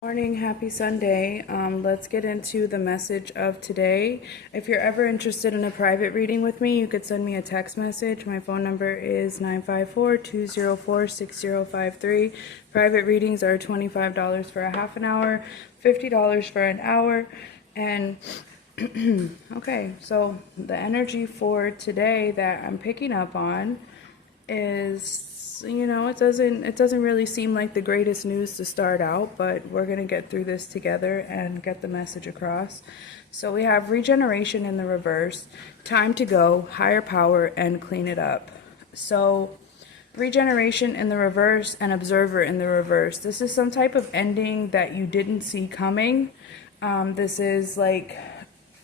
Morning, happy Sunday. Let's get into the message of today. If you're ever interested in a private reading with me, you could send me a text message. My phone number is 954-204-6053. Private readings are $25 for a half an hour, $50 for an hour. And okay, so the energy for today that I'm picking up on is, it doesn't really seem like the greatest news to start out, but we're going to get through this together and get the message across. So we have regeneration in the reverse, time to go, higher power, and clean it up. So regeneration in the reverse and observer in the reverse. This is some type of ending that you didn't see coming. This is like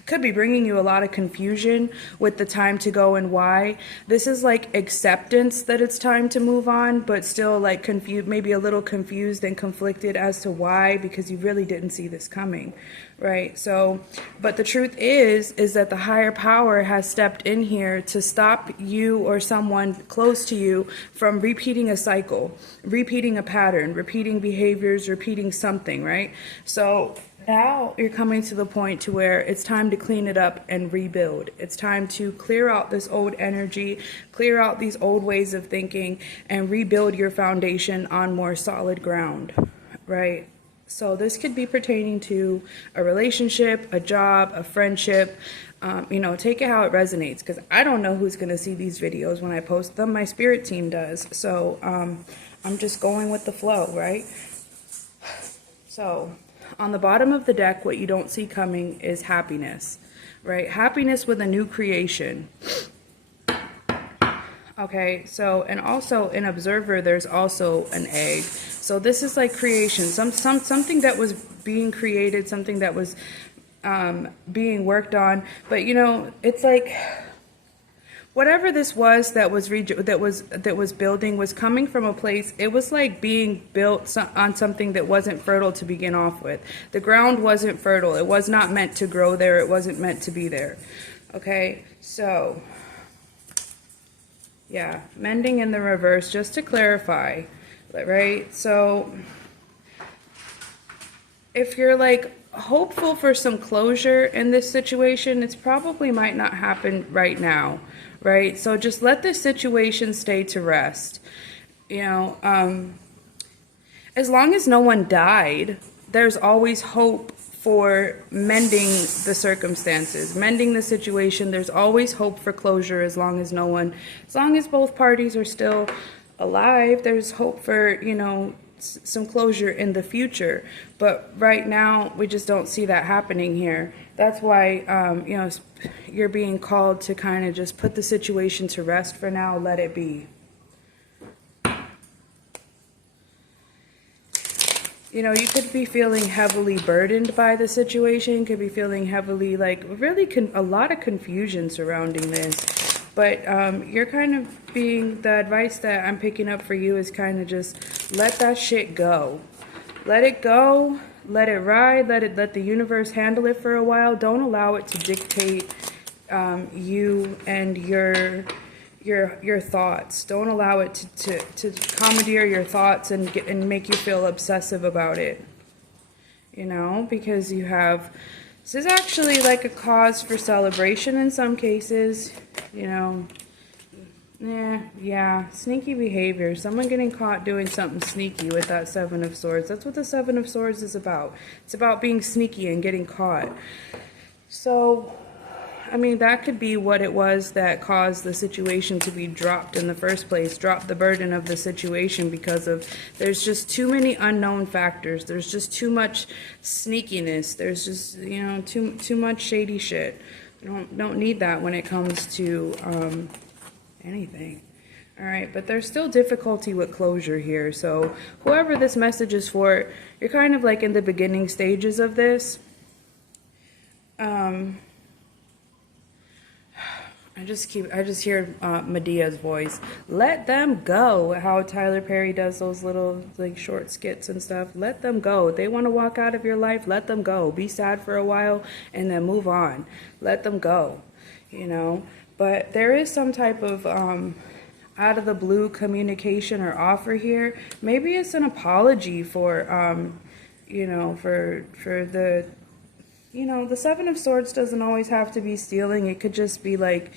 could be bringing you a lot of confusion with the time to go and why. This is like acceptance that it's time to move on, but still like confused, maybe a little confused and conflicted as to why, because you really didn't see this coming, right? So, but the truth is that the higher power has stepped in here to stop you or someone close to you from repeating a cycle, repeating a pattern, repeating behaviors, repeating something, right? So now you're coming to the point to where it's time to clean it up and rebuild. It's time to clear out this old energy, clear out these old ways of thinking, and rebuild your foundation on more solid ground, right? So this could be pertaining to a relationship, a job, a friendship. Take it how it resonates, because I don't know who's going to see these videos when I post them. My spirit team does. So I'm just going with the flow, right? So on the bottom of the deck, what you don't see coming is happiness, right? Happiness with a new creation. Okay, so, and also in observer, there's also an egg. So this is like creation, something that was being created, something that was being worked on. But it's like whatever this was that was building was coming from a place. It was like being built on something that wasn't fertile to begin off with. The ground wasn't fertile. It was not meant to grow there. It wasn't meant to be there. Okay, so yeah, mending in the reverse, just to clarify, right? So if you're like hopeful for some closure in this situation, it's probably might not happen right now, right? So just let this situation stay to rest. As long as no one died, there's always hope for mending the circumstances, mending the situation. There's always hope for closure as long as both parties are still alive. There's hope for, some closure in the future. But right now, we just don't see that happening here. That's why, you're being called to kind of just put the situation to rest for now, let it be. You could be feeling heavily burdened by the situation, could be feeling heavily, like, really a lot of confusion surrounding this. But you're kind of being, the advice that I'm picking up for you is kind of just let that shit go. Let it go, let it ride, let the universe handle it for a while. Don't allow it to dictate you and your thoughts. Don't allow it to commandeer your thoughts and make you feel obsessive about it. Because this is actually like a cause for celebration in some cases. Yeah, sneaky behavior. Someone getting caught doing something sneaky with that Seven of Swords. That's what the Seven of Swords is about. It's about being sneaky and getting caught. So that could be what it was that caused the situation to be dropped in the first place, dropped the burden of the situation, because there's just too many unknown factors. There's just too much sneakiness. There's just, too much shady shit. Don't need that when it comes to anything. All right, but there's still difficulty with closure here. So whoever this message is for, you're kind of like in the beginning stages of this. I just hear Medea's voice. Let them go. How Tyler Perry does those little like short skits and stuff. Let them go. They want to walk out of your life. Let them go. Be sad for a while and then move on. Let them go. But there is some type of out of the blue communication or offer here. Maybe it's an apology for you know, for the, you know, the Seven of Swords doesn't always have to be stealing. It could just be like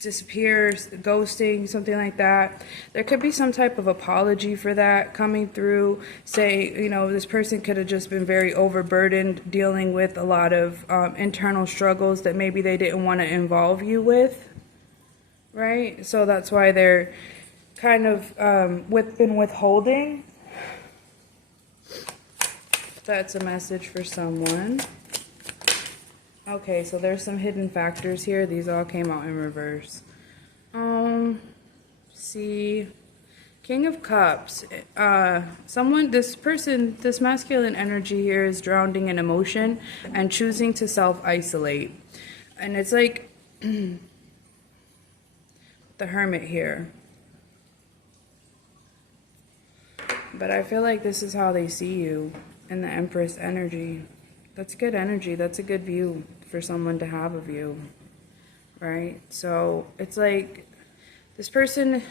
disappears, ghosting, something like that. There could be some type of apology for that coming through. Say, you know, this person could have just been very overburdened dealing with a lot of internal struggles that maybe they didn't want to involve you with, right? So that's why they're kind of been withholding. That's a message for someone. Okay, so there's some hidden factors here. These all came out in reverse. See, King of Cups. This masculine energy here is drowning in emotion and choosing to self-isolate. And it's like the Hermit here. But I feel like this is how they see you in the Empress energy. That's good energy. That's a good view for someone to have of you, right? So it's like this person,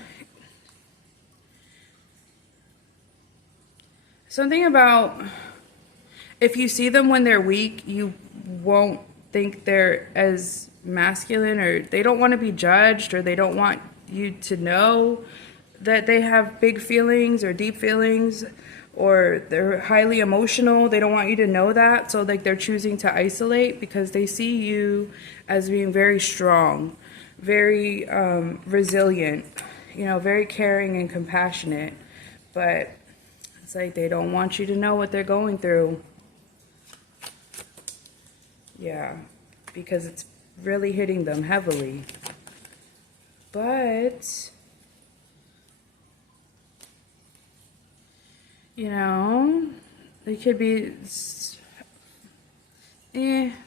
something about if you see them when they're weak, you won't think they're as masculine, or they don't want to be judged, or they don't want you to know that they have big feelings or deep feelings, or they're highly emotional. They don't want you to know that. So like they're choosing to isolate because they see you as being very strong, very resilient, you know, very caring and compassionate. But it's like they don't want you to know what they're going through. Yeah, because it's really hitting them heavily. But you know, it could be,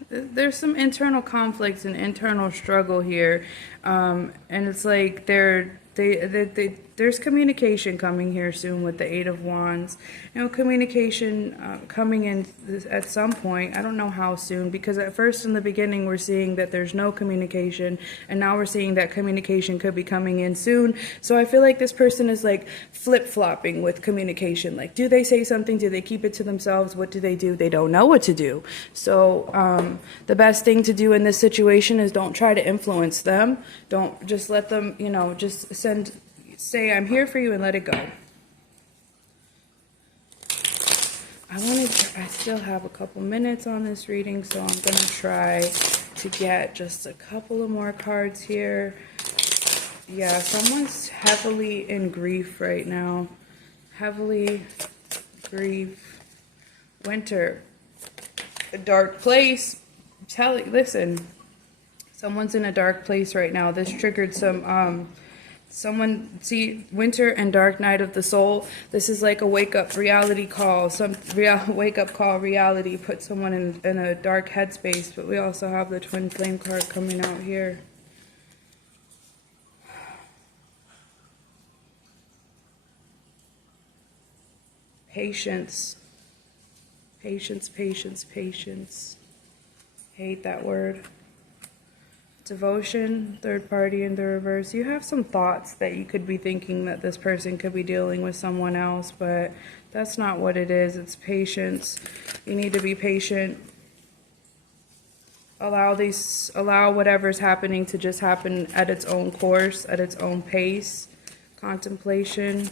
there's some internal conflicts and internal struggle here. And it's like there's communication coming here soon with the Eight of Wands. You know, communication coming in at some point. I don't know how soon, because at first in the beginning we're seeing that there's no communication, and now we're seeing that communication could be coming in soon. So I feel like this person is like flip-flopping with communication. Like, do they say something? Do they keep it to themselves? What do? They don't know what to do. So the best thing to do in this situation is don't try to influence them. Don't just let them, you know, just say, I'm here for you, and let it go. I still have a couple minutes on this reading, so I'm going to try to get just a couple of more cards here. Yeah, someone's heavily in grief right now. Heavily grief. Winter. A dark place. Listen, someone's in a dark place right now. This triggered some, see, Winter and Dark Night of the Soul. This is like a wake-up reality call. Wake-up call reality. Put someone in a dark headspace. But we also have the Twin Flame card coming out here. Patience. Patience, patience, patience. Hate that word. Devotion, third party in the reverse. You have some thoughts that you could be thinking that this person could be dealing with someone else, but that's not what it is. It's patience. You need to be patient. Allow whatever's happening to just happen at its own course, at its own pace. Contemplation.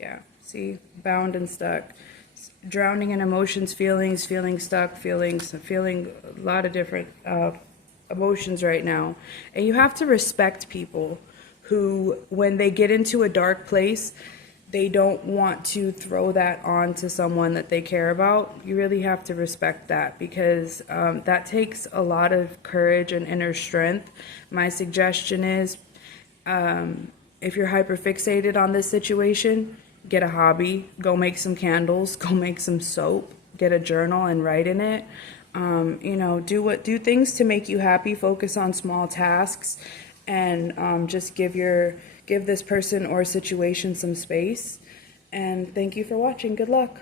Yeah, see, bound and stuck. Drowning in emotions, feelings, feeling stuck, feeling a lot of different emotions right now. And you have to respect people who, when they get into a dark place, they don't want to throw that on to someone that they care about. You really have to respect that, because that takes a lot of courage and inner strength. My suggestion is, if you're hyperfixated on this situation, get a hobby, go make some candles, go make some soap, get a journal and write in it. You know, do things to make you happy, focus on small tasks, and just give this person or situation some space. And thank you for watching. Good luck.